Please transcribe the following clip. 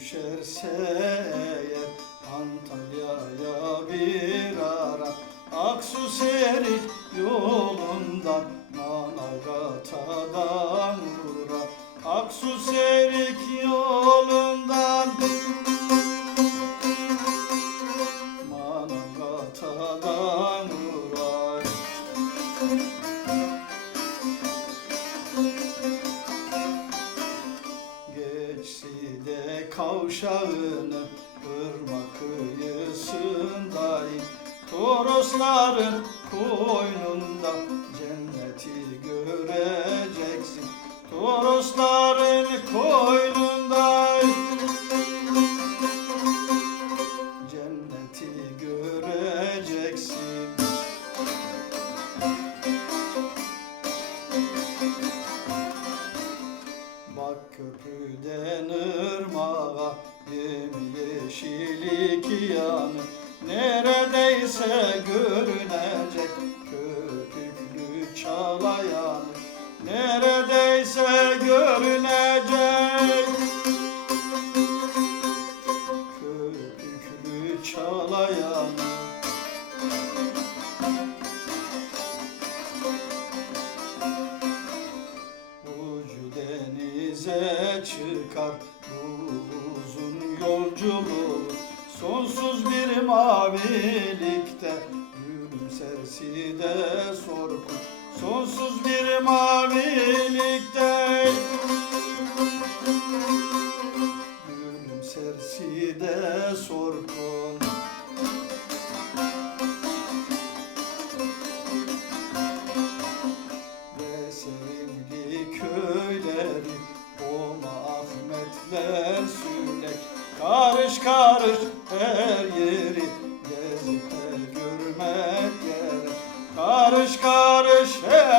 Düşerse eğer Antalya'ya bir ara Aksu Serik yolundan Manavgata'dan vura Aksu Serik uşağını ırmak kıyısındayım. Torosların koynunda cenneti göreceksin. Torosların koynunda ırmağa yeşillik yanı. Neredeyse görünecek köpüklü çalayan Neredeyse görünecek köpüklü çalayan Ucu denize çıkar yolculuğu Sonsuz bir mavilikte. Gülümsersi de sorgun Sonsuz bir mavilikte. Gülümsersi de sorgun. Ve köyleri Oma Ahmetler sülek Karış karış her yeri gezip de görmek gerek. Karış karış her